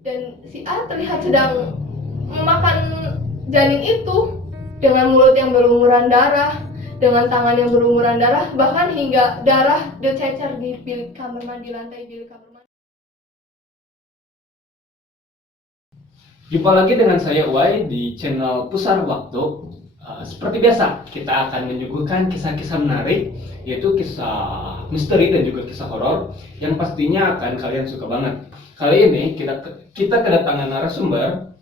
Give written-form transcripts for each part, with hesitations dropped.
Dan si A terlihat sedang memakan janin itu dengan mulut yang berlumuran darah, dengan tangan yang berlumuran darah, bahkan hingga darah tercecer di bilik kamar mandi, lantai bilik kamar mandi. Jumpa lagi dengan saya Uwai di channel Pusar Waktu. Seperti biasa, kita akan menyuguhkan kisah-kisah menarik, yaitu kisah misteri dan juga kisah horor yang pastinya akan kalian suka banget. Kali ini kita kedatangan narasumber,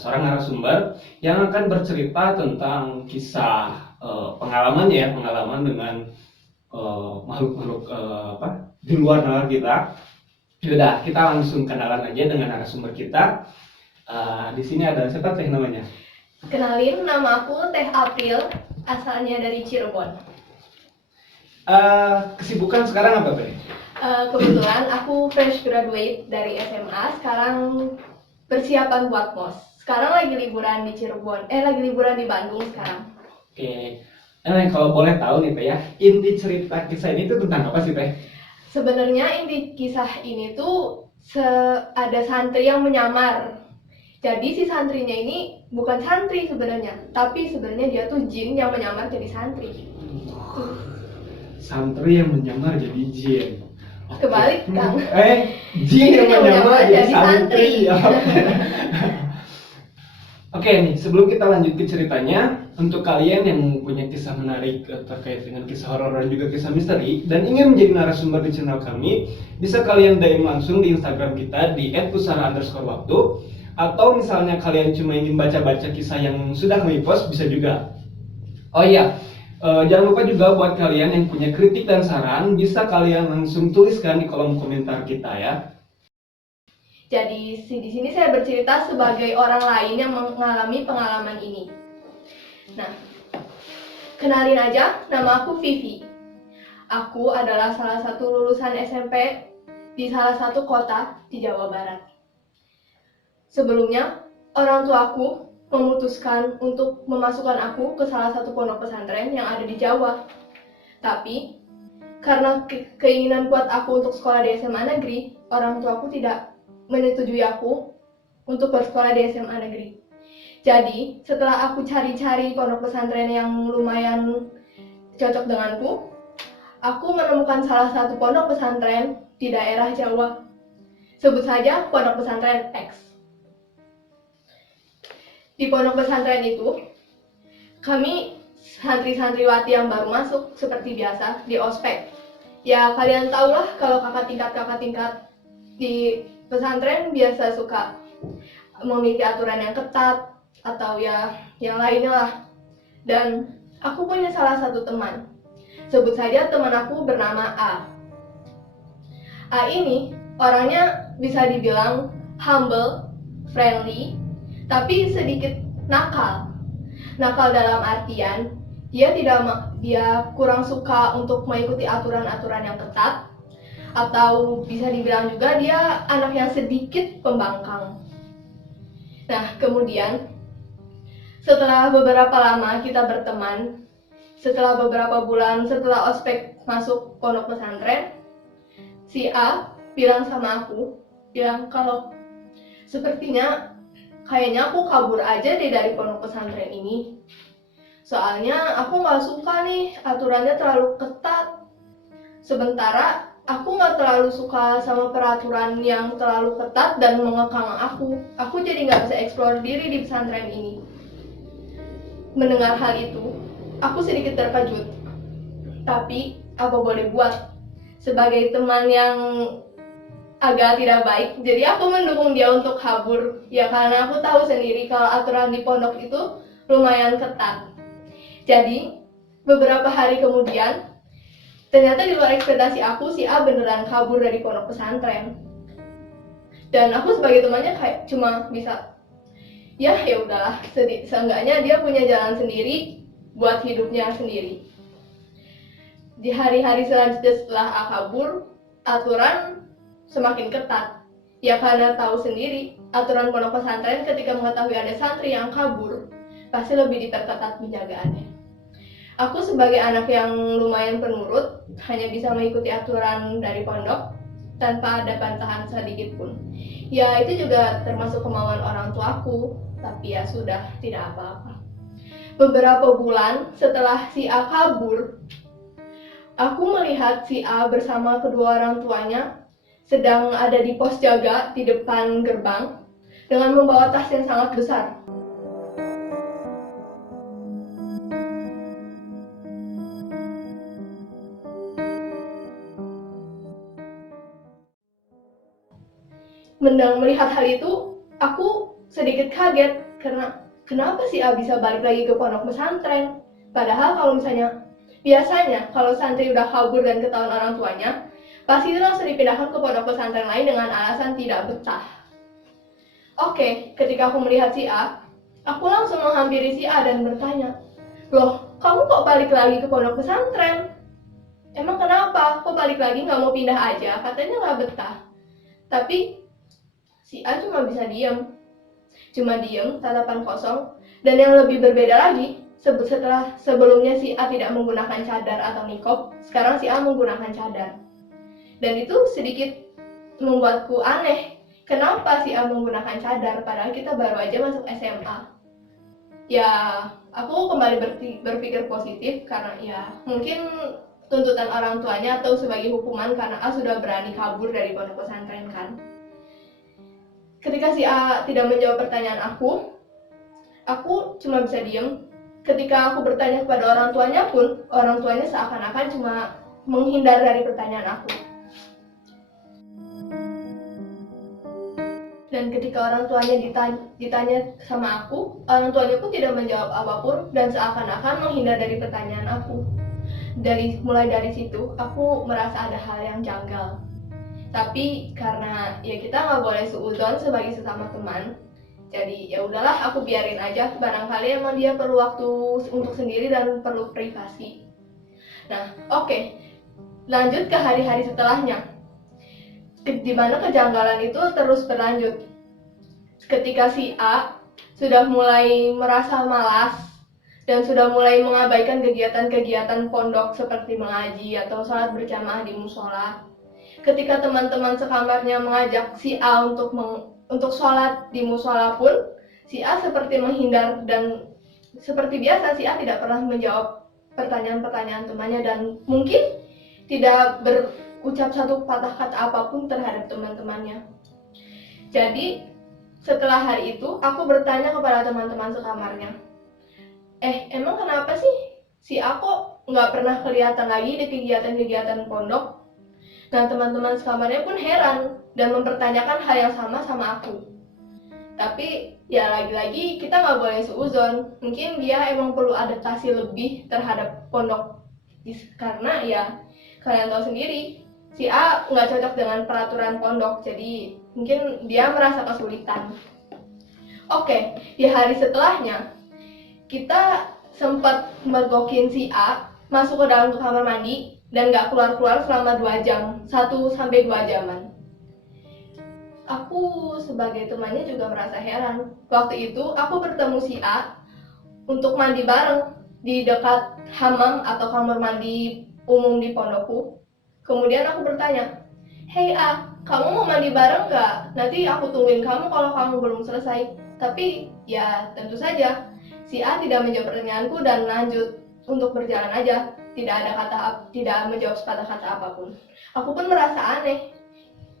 seorang narasumber yang akan bercerita tentang kisah pengalamannya, pengalaman dengan makhluk-makhluk di luar nalar kita. Yaudah, kita langsung kenalan aja dengan narasumber kita. Di sini ada siapa teh namanya? Kenalin, nama aku Teh April, asalnya dari Cirebon. Kesibukan sekarang apa teh? Kebetulan aku fresh graduate dari SMA, sekarang persiapan buat MOS. Sekarang lagi liburan di Cirebon, lagi liburan di Bandung sekarang. Oke. Kalau boleh tahu nih teh ya, inti cerita kisah ini tuh tentang apa sih teh? Sebenarnya inti kisah ini tuh ada santri yang menyamar. Jadi si santrinya ini bukan santri sebenarnya, tapi sebenarnya dia tuh jin yang menyamar jadi santri. Santri yang menyamar jadi jin. Kebalik, Kang. Jin yang menyamar jadi santri. Oke nih, sebelum kita lanjut ke ceritanya, untuk kalian yang punya kisah menarik terkait dengan kisah horor dan juga kisah misteri dan ingin menjadi narasumber di channel kami, bisa kalian DM langsung di Instagram kita di @pusara_waktu, atau misalnya kalian cuma ingin baca-baca kisah yang sudah kami post, bisa juga. Oh iya, jangan lupa juga buat kalian yang punya kritik dan saran, bisa kalian langsung tuliskan di kolom komentar kita ya. Jadi di sini saya bercerita sebagai orang lain yang mengalami pengalaman ini. Nah, kenalin aja, nama aku Vivi. Aku adalah salah satu lulusan SMP di salah satu kota di Jawa Barat. Sebelumnya, orang tuaku memutuskan untuk memasukkan aku ke salah satu pondok pesantren yang ada di Jawa. Tapi, karena keinginan kuat aku untuk sekolah di SMA negeri, orang tuaku tidak menyetujui aku untuk bersekolah di SMA negeri. Jadi, setelah aku cari-cari pondok pesantren yang lumayan cocok denganku, aku menemukan salah satu pondok pesantren di daerah Jawa. Sebut saja pondok pesantren X. Di pondok pesantren itu, kami santri-santriwati yang baru masuk seperti biasa di ospek. Ya, kalian tahulah kalau kakak tingkat di pesantren biasa suka memiliki aturan yang ketat atau ya yang lainnya lah. Dan aku punya salah satu teman. Sebut saja teman aku bernama A. A ini orangnya bisa dibilang humble, friendly, tapi sedikit nakal. Nakal dalam artian dia kurang suka untuk mengikuti aturan-aturan yang ketat, atau bisa dibilang juga dia anak yang sedikit pembangkang. Nah, kemudian setelah beberapa lama kita berteman, setelah beberapa bulan setelah ospek masuk pondok pesantren, si A bilang sama aku, bilang kalau sepertinya kayaknya aku kabur aja deh dari pondok pesantren ini. Soalnya aku gak suka nih, aturannya terlalu ketat. Sementara aku gak terlalu suka sama peraturan yang terlalu ketat dan mengekang aku. Aku jadi gak bisa eksplor diri di pesantren ini. Mendengar hal itu, aku sedikit terkejut. Tapi, apa boleh buat? Sebagai teman yang agak tidak baik, jadi aku mendukung dia untuk kabur. Ya karena aku tahu sendiri kalau aturan di pondok itu lumayan ketat. Jadi, beberapa hari kemudian, ternyata di luar ekspektasi aku, si A beneran kabur dari pondok pesantren. Dan aku sebagai temannya kayak cuma bisa, ya udahlah, seenggaknya dia punya jalan sendiri buat hidupnya sendiri. Di hari-hari selanjutnya setelah A kabur, aturan semakin ketat. Ya karena tahu sendiri, aturan pondok pesantren ketika mengetahui ada santri yang kabur, pasti lebih diperketat penjagaannya. Aku sebagai anak yang lumayan penurut, hanya bisa mengikuti aturan dari pondok. tanpa ada bantahan sedikit pun. Ya itu juga termasuk kemauan orang tuaku, tapi ya sudah, tidak apa-apa. Beberapa bulan setelah si A kabur, aku melihat si A bersama kedua orang tuanya sedang ada di pos jaga di depan gerbang dengan membawa tas yang sangat besar. Melihat hal itu, aku sedikit kaget karena kenapa si A bisa balik lagi ke pondok pesantren? Padahal kalau misalnya biasanya kalau santri udah kabur dan ketahuan orang tuanya, pasti langsung dipindahkan ke pondok pesantren lain dengan alasan tidak betah. Oke, ketika aku melihat si A, aku langsung menghampiri si A dan bertanya, "Loh, kamu kok balik lagi ke pondok pesantren? Emang kenapa? Kok balik lagi nggak mau pindah aja? Katanya nggak betah." Tapi si A cuma bisa diem, tatapan kosong. Dan yang lebih berbeda lagi, setelah sebelumnya si A tidak menggunakan cadar atau nikob, sekarang si A menggunakan cadar. Dan itu sedikit membuatku aneh, kenapa si A menggunakan cadar padahal kita baru aja masuk SMA. Ya, aku kembali berpikir positif karena ya mungkin tuntutan orang tuanya atau sebagai hukuman karena A sudah berani kabur dari pondok pesantren kan. Ketika si A tidak menjawab pertanyaan aku cuma bisa diem. Ketika aku bertanya kepada orang tuanya pun, orang tuanya seakan-akan cuma menghindar dari pertanyaan aku. Dan ketika orang tuanya ditanya sama aku, orang tuanya pun tidak menjawab apapun dan seakan-akan menghindar dari pertanyaan aku. Mulai dari situ, aku merasa ada hal yang janggal. Tapi karena ya kita nggak boleh suudzon sebagai sesama teman, jadi ya udahlah, aku biarin aja, barangkali emang dia perlu waktu untuk sendiri dan perlu privasi. Nah, oke. Lanjut ke hari-hari setelahnya, di mana kejanggalan itu terus berlanjut. Ketika si A sudah mulai merasa malas dan sudah mulai mengabaikan kegiatan-kegiatan pondok seperti mengaji atau sholat berjamaah di musola. Ketika teman-teman sekamarnya mengajak si A untuk sholat di musola pun, si A seperti menghindar dan seperti biasa si A tidak pernah menjawab pertanyaan-pertanyaan temannya dan mungkin tidak berucap satu patah kata apapun terhadap teman-temannya. Jadi setelah hari itu aku bertanya kepada teman-teman sekamarnya, emang kenapa sih si A kok nggak pernah kelihatan lagi di kegiatan-kegiatan pondok? Nah, teman-teman sekamarnya pun heran dan mempertanyakan hal yang sama aku. Tapi ya lagi-lagi kita nggak boleh suudzon. Mungkin dia emang perlu adaptasi lebih terhadap pondok. Karena ya kalian tahu sendiri, si A nggak cocok dengan peraturan pondok. Jadi mungkin dia merasa kesulitan. Oke, di hari setelahnya kita sempat mergokin si A masuk ke dalam kamar mandi dan gak keluar-keluar selama 2 jam, 1-2 jaman. Aku sebagai temannya juga merasa heran. Waktu itu aku bertemu si A untuk mandi bareng di dekat hammam atau kamar mandi umum di pondokku. Kemudian aku bertanya, "Hei A, kamu mau mandi bareng gak? Nanti aku tungguin kamu kalau kamu belum selesai." Tapi ya tentu saja si A tidak menjawab pertanyaanku dan lanjut untuk berjalan aja. Tidak menjawab sepatah kata apapun. Aku pun merasa aneh.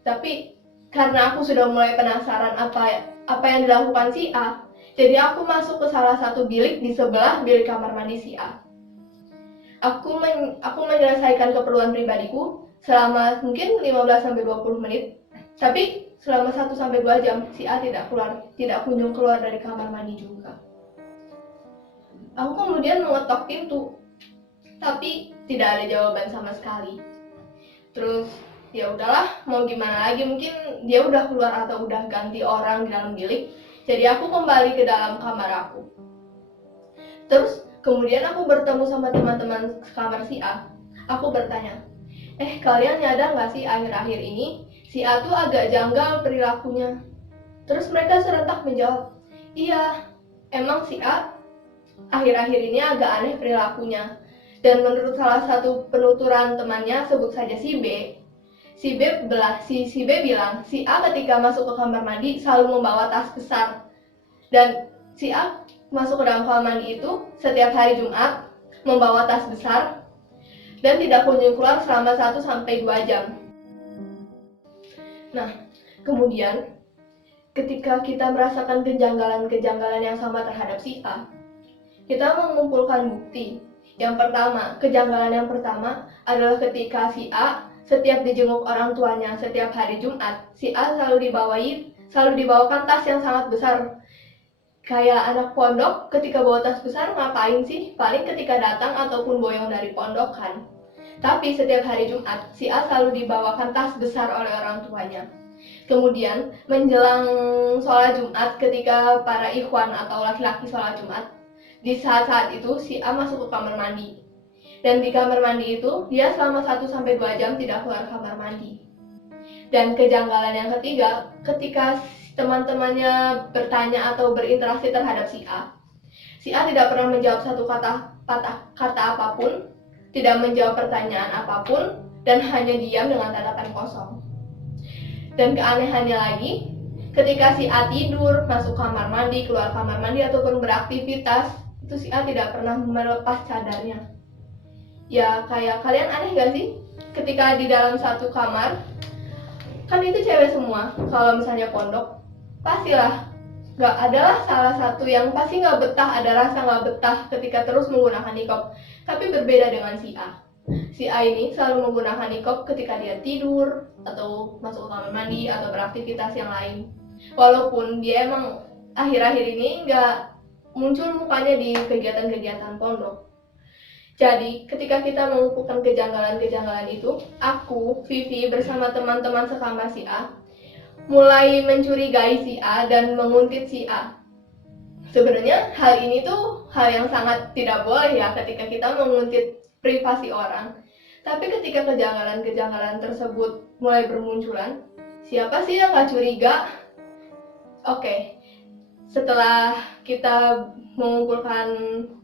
Tapi karena aku sudah mulai penasaran apa yang dilakukan si A, jadi aku masuk ke salah satu bilik di sebelah bilik kamar mandi si A. Aku menyelesaikan keperluan pribadiku selama mungkin 15-20 menit. Tapi selama 1-2 jam si A tidak kunjung keluar dari kamar mandi juga. Aku kemudian mengetok pintu, tapi tidak ada jawaban sama sekali. Terus ya udahlah, mau gimana lagi, mungkin dia udah keluar atau udah ganti orang di dalam bilik. Jadi aku kembali ke dalam kamar aku. Terus kemudian aku bertemu sama teman-teman kamar si A. Aku bertanya, kalian nyadar gak sih akhir-akhir ini si A tuh agak janggal perilakunya? Terus mereka serentak menjawab, iya, emang si A akhir-akhir ini agak aneh perilakunya. Dan menurut salah satu penuturan temannya, sebut saja si B, si B bilang si A ketika masuk ke kamar mandi selalu membawa tas besar, dan si A masuk ke dalam kamar mandi itu setiap hari Jumat membawa tas besar dan tidak kunjung keluar selama 1-2 jam. Nah, kemudian ketika kita merasakan kejanggalan-kejanggalan yang sama terhadap si A, kita mengumpulkan bukti. Yang pertama, kejanggalan yang pertama adalah ketika si A setiap dijenguk orang tuanya setiap hari Jumat, si A selalu dibawakan tas yang sangat besar. Kayak anak pondok ketika bawa tas besar ngapain sih? Paling ketika datang ataupun boyong dari pondok kan. Tapi setiap hari Jumat, si A selalu dibawakan tas besar oleh orang tuanya. Kemudian menjelang sholat Jumat, ketika para ikhwan atau laki-laki sholat Jumat, di saat-saat itu si A masuk ke kamar mandi. Dan di kamar mandi itu dia selama 1-2 jam tidak keluar kamar mandi. Dan kejanggalan yang ketiga, ketika teman-temannya bertanya atau berinteraksi terhadap si A tidak pernah menjawab satu kata apapun, tidak menjawab pertanyaan apapun, dan hanya diam dengan tatapan kosong. Dan keanehannya lagi, ketika si A tidur, masuk kamar mandi, keluar kamar mandi, ataupun beraktivitas, itu si A tidak pernah melepas cadarnya. Ya kayak kalian aneh gak sih? Ketika di dalam satu kamar, kan itu cewek semua. Kalau misalnya pondok, pastilah gak adalah salah satu yang pasti gak betah, ada rasa gak betah ketika terus menggunakan niqab. Tapi berbeda dengan si A. Si A ini selalu menggunakan niqab ketika dia tidur, atau masuk ke kamar mandi, atau beraktivitas yang lain. Walaupun dia emang akhir-akhir ini gak muncul mukanya di kegiatan-kegiatan pondok. Jadi ketika kita mengumpulkan kejanggalan-kejanggalan itu, aku, Vivi, bersama teman-teman sekamar si A mulai mencurigai si A dan menguntit si A. Sebenarnya hal ini tuh hal yang sangat tidak boleh ya ketika kita menguntit privasi orang. Tapi ketika kejanggalan-kejanggalan tersebut mulai bermunculan, siapa sih yang gak curiga? Oke, setelah kita mengumpulkan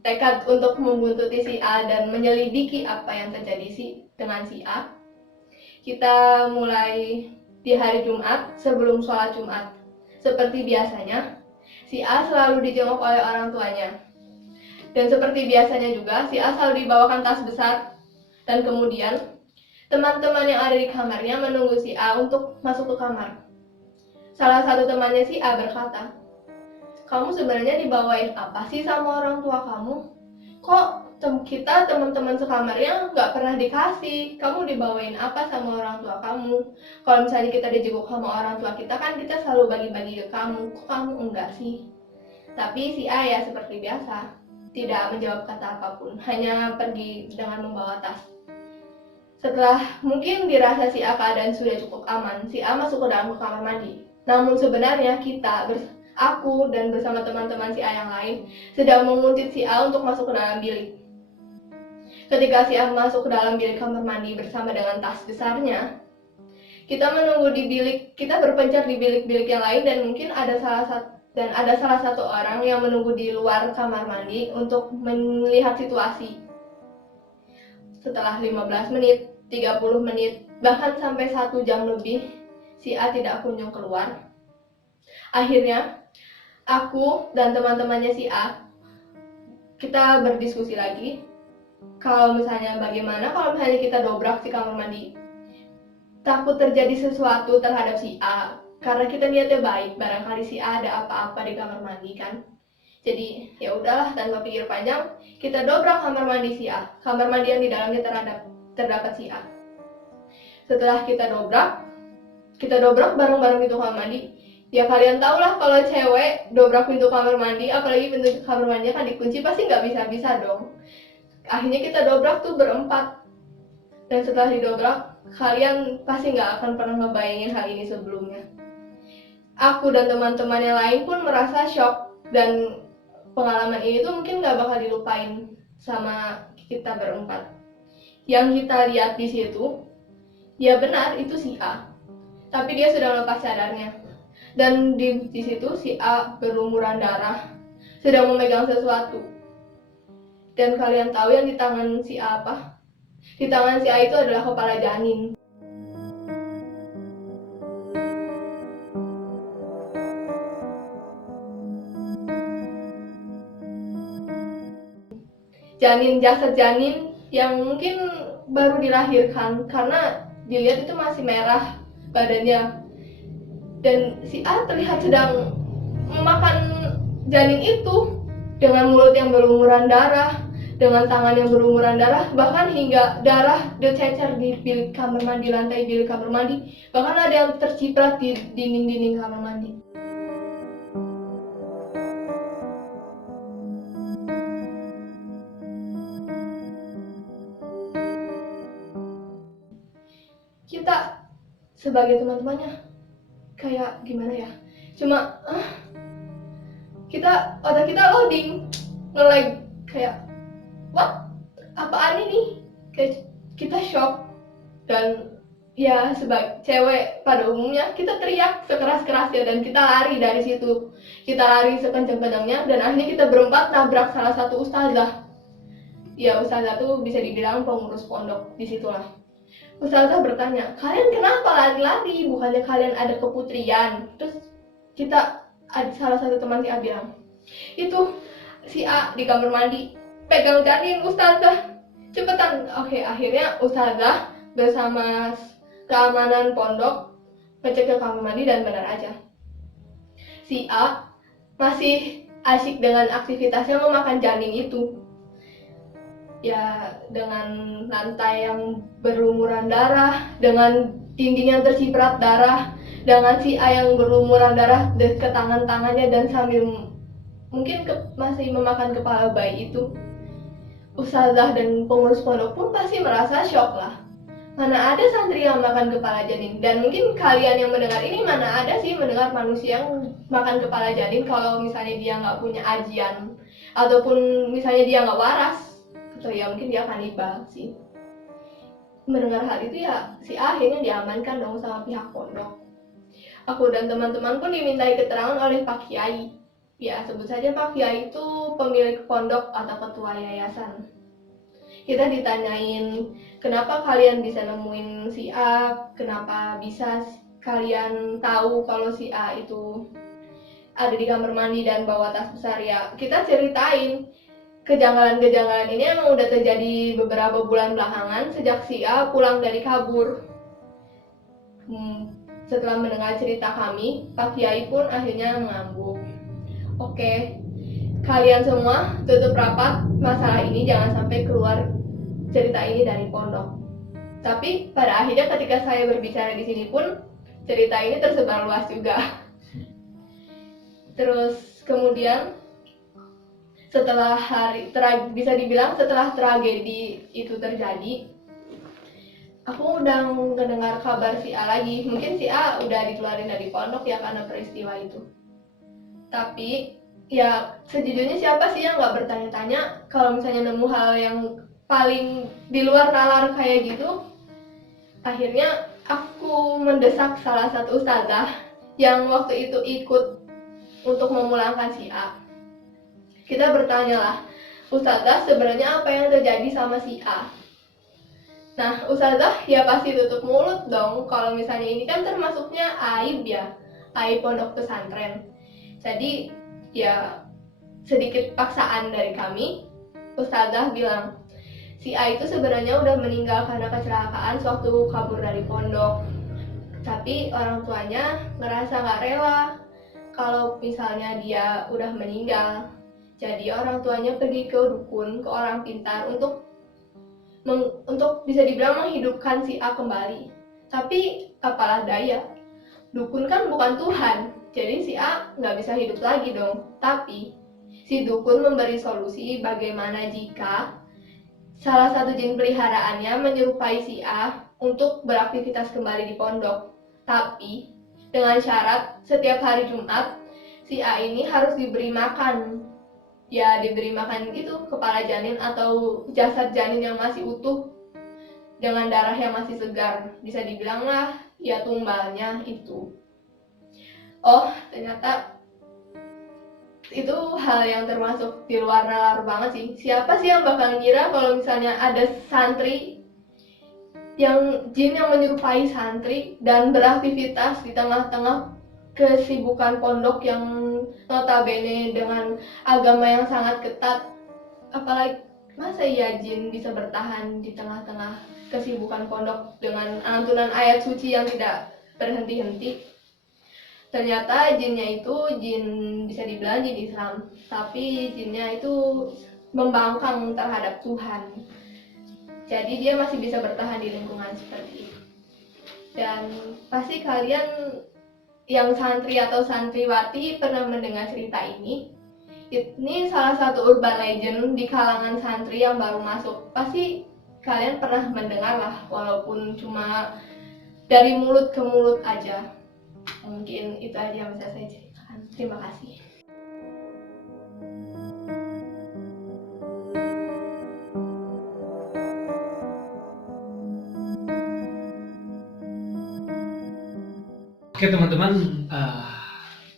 tekad untuk membuntuti si A dan menyelidiki apa yang terjadi dengan si A, kita mulai di hari Jumat sebelum sholat Jumat. Seperti biasanya, si A selalu dijenguk oleh orang tuanya. Dan seperti biasanya juga, si A selalu dibawakan tas besar. Dan kemudian, teman-teman yang ada di kamarnya menunggu si A untuk masuk ke kamar. Salah satu temannya si A berkata, "Kamu sebenarnya dibawain apa sih sama orang tua kamu? Kok kita teman-teman sekamarnya nggak pernah dikasih? Kamu dibawain apa sama orang tua kamu? Kalau misalnya kita dijenguk sama orang tua kita kan kita selalu bagi-bagi ke kamu. Kok kamu enggak sih?" Tapi si A ya seperti biasa, tidak menjawab kata apapun, hanya pergi dengan membawa tas. Setelah mungkin dirasa si A keadaan sudah cukup aman, si A masuk ke dalam kamar mandi. Namun sebenarnya aku dan bersama teman-teman si A yang lain sedang menguntit si A untuk masuk ke dalam bilik. Ketika si A masuk ke dalam bilik kamar mandi bersama dengan tas besarnya, kita menunggu di bilik, kita berpencar di bilik-bilik yang lain, dan mungkin ada salah satu orang yang menunggu di luar kamar mandi untuk melihat situasi. Setelah 15 menit, 30 menit, bahkan sampai 1 jam lebih, si A tidak kunjung keluar. Akhirnya, aku dan teman-temannya si A, kita berdiskusi lagi. Kalau misalnya bagaimana kalau misalnya kita dobrak si kamar mandi. Takut terjadi sesuatu terhadap si A, karena kita niatnya baik, barangkali si A ada apa-apa di kamar mandi kan. Jadi ya udahlah, tanpa pikir panjang kita dobrak kamar mandi si A, kamar mandi yang di dalamnya terdapat si A. Setelah kita dobrak bareng-bareng pintu kamar mandi. Ya kalian tau lah kalau cewek dobrak pintu kamar mandi, apalagi pintu kamar mandinya kan dikunci, pasti nggak bisa dong. Akhirnya kita dobrak tuh berempat. Dan setelah didobrak, kalian pasti nggak akan pernah ngebayangin hal ini sebelumnya. Aku dan teman-teman yang lain pun merasa shock, dan pengalaman ini tuh mungkin nggak bakal dilupain sama kita berempat. Yang kita lihat di situ, ya benar itu si A, tapi dia sudah melepas cadarnya. Dan di situ si A berlumuran darah, sedang memegang sesuatu. Dan kalian tahu yang di tangan si A apa? Di tangan si A itu adalah kepala janin. jasad janin yang mungkin baru dilahirkan, karena dilihat itu masih merah badannya, dan si A terlihat sedang memakan janin itu dengan mulut yang berlumuran darah, dengan tangan yang berlumuran darah, bahkan hingga darah tercecer di bilik kamar mandi, lantai bilik kamar mandi, bahkan ada yang terciprat di dinding-dinding kamar mandi. Kita sebagai teman-temannya kayak gimana ya, cuma otak kita loading, nge-lag, kayak what, apaan ini, kayak kita shock. Dan ya sebagai cewek pada umumnya kita teriak sekeras-kerasnya dan kita lari dari situ, kita lari sekencang-kencangnya, dan akhirnya kita berempat nabrak salah satu ustazah. Ya ustazah tuh bisa dibilang pengurus pondok di situlah. Ustazah bertanya, kalian kenapa lari-lari, bukannya kalian ada keputrian? Terus salah satu teman si A bilang, itu si A di kamar mandi pegang janin ustazah, cepetan. Oke, akhirnya ustazah bersama keamanan pondok ngecek ke kamar mandi, dan benar aja, si A masih asyik dengan aktivitasnya memakan janin itu. Ya, dengan lantai yang berlumuran darah, dengan dinding yang terciprat darah, dengan si A yang berlumuran darah ke tangan-tangannya, dan sambil mungkin masih memakan kepala bayi itu. Ustazah dan pengurus pondok pun pasti merasa shock lah. Mana ada santri yang makan kepala janin? Dan mungkin kalian yang mendengar ini, mana ada sih mendengar manusia yang makan kepala janin kalau misalnya dia nggak punya ajian, ataupun misalnya dia nggak waras, atau ya mungkin dia kanibal sih. Mendengar hal itu ya si A akhirnya diamankan dong sama pihak pondok. Aku dan teman-teman pun dimintai keterangan oleh Pak Kiai. Ya sebut saja Pak Kiai itu pemilik pondok atau ketua yayasan. Kita ditanyain, kenapa kalian bisa nemuin si A, kenapa bisa kalian tahu kalau si A itu ada di kamar mandi dan bawa tas besar. Ya kita ceritain kejanggalan-kejanggalan ini emang udah terjadi beberapa bulan belakangan sejak si A pulang dari kabur. Setelah mendengar cerita kami, Pak Kiai pun akhirnya mengangguk. Oke, kalian semua tutup rapat masalah ini, jangan sampai keluar cerita ini dari pondok. Tapi pada akhirnya ketika saya berbicara di sini pun cerita ini tersebar luas juga. Terus kemudian setelah bisa dibilang setelah tragedi itu terjadi, aku udah mendengar kabar si A lagi. Mungkin si A udah dikeluarin dari pondok ya karena peristiwa itu. Tapi ya sejujurnya siapa sih yang nggak bertanya-tanya kalau misalnya nemu hal yang paling di luar nalar kayak gitu. Akhirnya aku mendesak salah satu ustazah yang waktu itu ikut untuk memulangkan si A. Kita bertanya lah, ustazah sebenarnya apa yang terjadi sama si A? Nah, ustazah ya pasti tutup mulut dong, kalau misalnya ini kan termasuknya aib ya, aib pondok pesantren. Jadi ya sedikit paksaan dari kami, ustazah bilang, si A itu sebenarnya udah meninggal karena kecelakaan sewaktu kabur dari pondok. Tapi orang tuanya ngerasa gak rela kalau misalnya dia udah meninggal. Jadi orang tuanya pergi ke dukun, ke orang pintar untuk bisa dibilang menghidupkan si A kembali. Tapi apalah daya, dukun kan bukan Tuhan, jadi si A nggak bisa hidup lagi dong. Tapi si dukun memberi solusi bagaimana jika salah satu jin peliharaannya menyerupai si A untuk beraktivitas kembali di pondok. Tapi dengan syarat setiap hari Jumat si A ini harus diberi makan. Ya diberi makan itu kepala janin atau jasad janin yang masih utuh dengan darah yang masih segar. Bisa dibilang lah ya tumbalnya itu. Oh ternyata itu hal yang termasuk di luar nalar banget sih. Siapa sih yang bakal ngira kalau misalnya ada santri yang jin yang menyerupai santri dan beraktivitas di tengah-tengah kesibukan pondok yang notabene dengan agama yang sangat ketat, apalagi masa iya jin bisa bertahan di tengah-tengah kesibukan pondok dengan lantunan ayat suci yang tidak berhenti-henti. Ternyata jinnya itu jin bisa dibilang jin Islam, tapi jinnya itu membangkang terhadap Tuhan. Jadi dia masih bisa bertahan di lingkungan seperti itu. Dan pasti kalian yang santri atau santriwati pernah mendengar cerita ini. Ini salah satu urban legend di kalangan santri yang baru masuk. Pasti kalian pernah mendengar lah, walaupun cuma dari mulut ke mulut aja. Mungkin itu aja yang bisa saya ceritakan. Terima kasih. Oke teman-teman,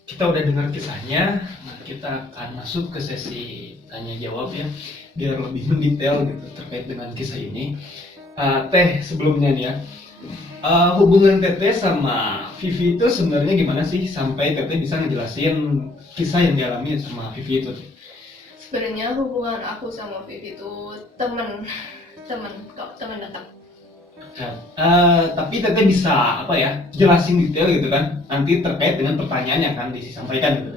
kita udah dengar kisahnya. Nah, kita akan masuk ke sesi tanya jawab ya, biar lebih mendetail gitu terkait dengan kisah ini. Teh, sebelumnya nih ya, hubungan Teteh sama Vivi itu sebenarnya gimana sih sampai Teteh bisa ngejelasin kisah yang dialami sama Vivi itu? Sebenarnya hubungan aku sama Vivi itu temen dekat. Tapi Teteh bisa apa ya, jelasin detail gitu kan, nanti terkait dengan pertanyaan yang akan disampaikan gitu.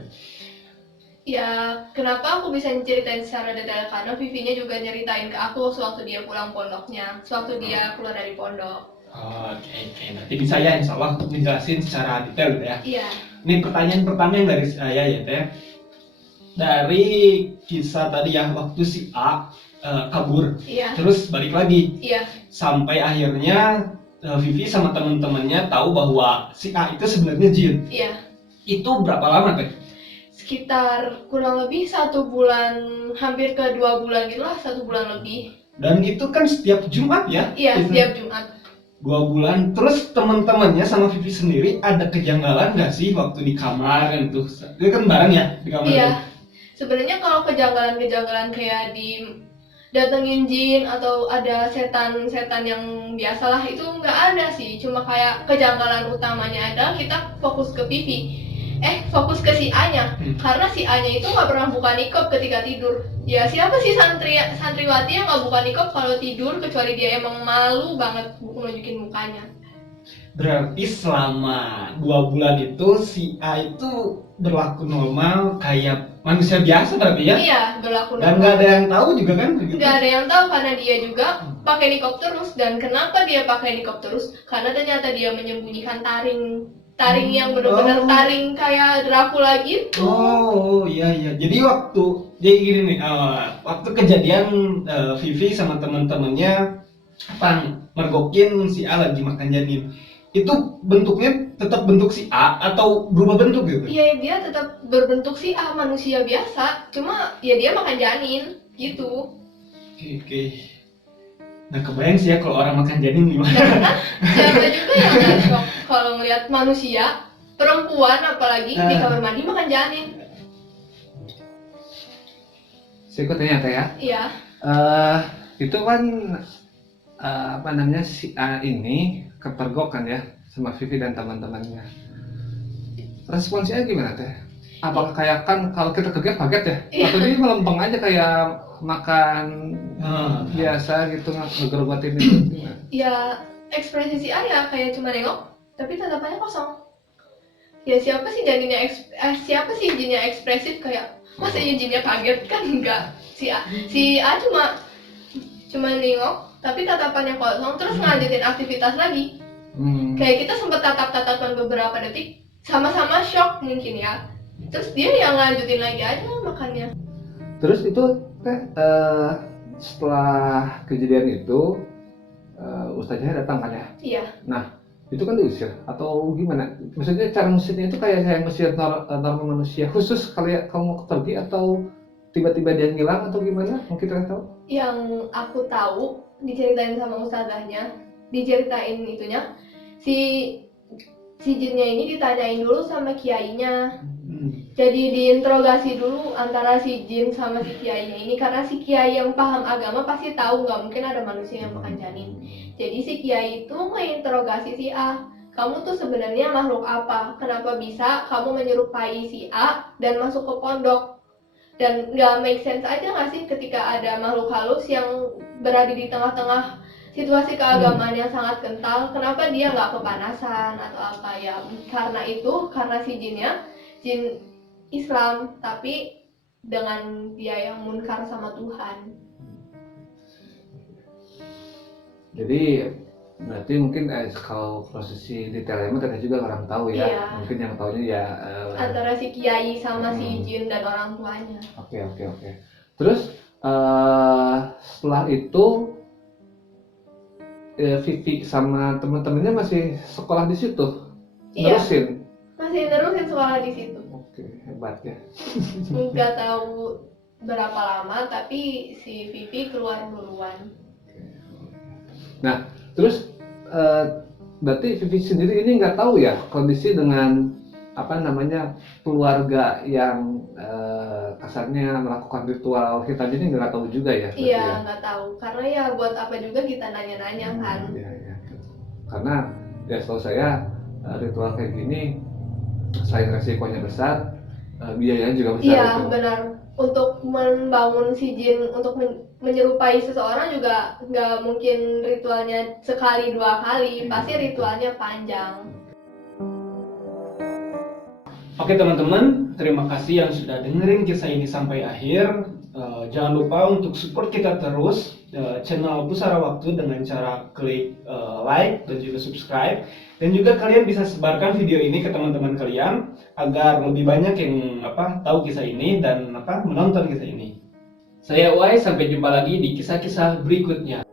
Ya, kenapa aku bisa ceritain secara detail? Karena Vivinya juga nyeritain ke aku sewaktu dia pulang pondoknya, sewaktu dia keluar dari pondok. Oke, nanti bisa ya insya Allah untuk menjelasin secara detail gitu ya. Iya. Ini pertanyaan pertama yang dari saya ya Teh. Dari kisah tadi ya, waktu si A kabur, Iya. terus balik lagi, Iya. sampai akhirnya Vivi sama teman-temannya tahu bahwa si A itu sebenarnya jin. Iya. Itu berapa lama Teh? Sekitar kurang lebih 1 bulan, hampir ke 2 bulan gitu lah, 1 bulan lebih. Dan itu kan setiap Jumat ya? Iya, setiap Jumat. 2 bulan. Terus teman-temannya sama Vivi sendiri ada kejanggalan nggak sih waktu di kamar kan tuh? Itu kan bareng ya di kamar. Iya. Tuh? Sebenarnya kalau kejanggalan-kejanggalan kayak di datengin jin atau ada setan-setan yang biasalah itu nggak ada sih. Cuma kayak kejanggalan utamanya adalah kita fokus ke Vivi. Fokus ke si A-nya. Karena si A-nya itu nggak pernah buka nikop ketika tidur. Ya siapa sih santriwati yang nggak buka nikop kalau tidur, kecuali dia emang malu banget nunjukin mukanya. Berarti selama 2 bulan itu si A itu berlaku normal kayak manusia biasa berarti ya? Iya, berlaku normal. Dan nggak ada yang tahu juga kan? Nggak ada yang tahu karena dia juga pakai nikop terus. Dan kenapa dia pakai nikop terus? Karena ternyata dia menyembunyikan taring yang benar-benar taring kayak Dracula gitu. Oh iya. Jadi jadi gini nih, waktu kejadian Vivi sama teman-temannya mergokin si A lagi makan janin, itu bentuknya tetap bentuk si A atau berubah bentuk gitu? Iya, dia tetap berbentuk si A, manusia biasa, cuma ya dia makan janin gitu. Oke. Nah kebayang sih ya kalau orang makan janin gimana? Nah, siapa juga yang nggak shock kalau ngeliat manusia perempuan apalagi di kamar mandi makan janin. Saya ikut ternyata ya. Iya. Itu kan si A ini kepergok kan ya sama Vivi dan teman-temannya. Responsnya gimana Teh? Apakah kayak kan kalau kita kaget ya? Iya. Atau dia melempeng aja kayak makan biasa gitu ngegerogotin itu gimana? Ya ekspresi si A ya kayak cuma nengok tapi tatapannya kosong. Ya siapa sih jinnya ekspresif kayak masa ya jinnya kaget kan enggak. Si A cuma nengok tapi tatapannya kosong terus ngajatin aktivitas lagi. Kayak kita sempat tatap-tatapan beberapa detik sama-sama shock mungkin ya. Terus dia yang lanjutin lagi aja makannya. Terus itu Teh setelah kejadian itu ustaznya datang kan ya? Iya. Nah itu kan diusir atau gimana? Maksudnya cara ngusirnya itu kayak ngusir normal manusia khusus kamu mau pergi atau tiba-tiba dia ngilang atau gimana? Mau kita tahu? Yang aku tahu diceritain sama ustazahnya, diceritain itunya si jinnya ini ditanyain dulu sama kiainya. Jadi diinterogasi dulu antara si jin sama si kiainya ini karena si kiai yang paham agama pasti tahu nggak mungkin ada manusia yang makan janin. Jadi si kiai itu menginterogasi si A, kamu tuh sebenarnya makhluk apa? Kenapa bisa kamu menyerupai si A dan masuk ke pondok? Dan nggak make sense aja nggak sih ketika ada makhluk halus yang berada di tengah-tengah situasi keagamaan yang sangat kental, kenapa dia nggak kepanasan atau apa ya? Karena si jinnya jin Islam, tapi dengan dia yang munkar sama Tuhan. Jadi berarti mungkin kalau prosesi detailnya mah kita juga orang tahu ya. Iya. Mungkin yang tahunya ya. Antara si kiai sama si jin dan orang tuanya. Oke. Terus setelah itu Vivi sama teman-temannya masih sekolah di situ, Iya. nerusin. Masih nerusin sekolah di situ. Oke, hebat ya. Nggak tahu berapa lama, tapi si Vivi keluar duluan. Nah, terus berarti Vivi sendiri ini nggak tahu ya kondisi dengan keluarga yang kasarnya melakukan ritual hitam ini nggak tahu juga ya? berarti Iya, ya? nggak tahu. Karena ya buat apa juga kita nanya-nanya kan. Iya. Karena ya setahu saya ritual kayak gini selain resikonya besar, biayanya juga besar. Iya, gitu. benar. Untuk membangun si jin untuk menyerupai seseorang juga nggak mungkin ritualnya sekali dua kali, pasti ritualnya panjang. Oke teman-teman, terima kasih yang sudah dengerin kisah ini sampai akhir. Jangan lupa untuk support kita terus channel Pusara Waktu dengan cara klik like dan juga subscribe. Dan juga kalian bisa sebarkan video ini ke teman-teman kalian agar lebih banyak yang tahu kisah ini dan menonton kisah ini. Saya Uai, sampai jumpa lagi di kisah-kisah berikutnya.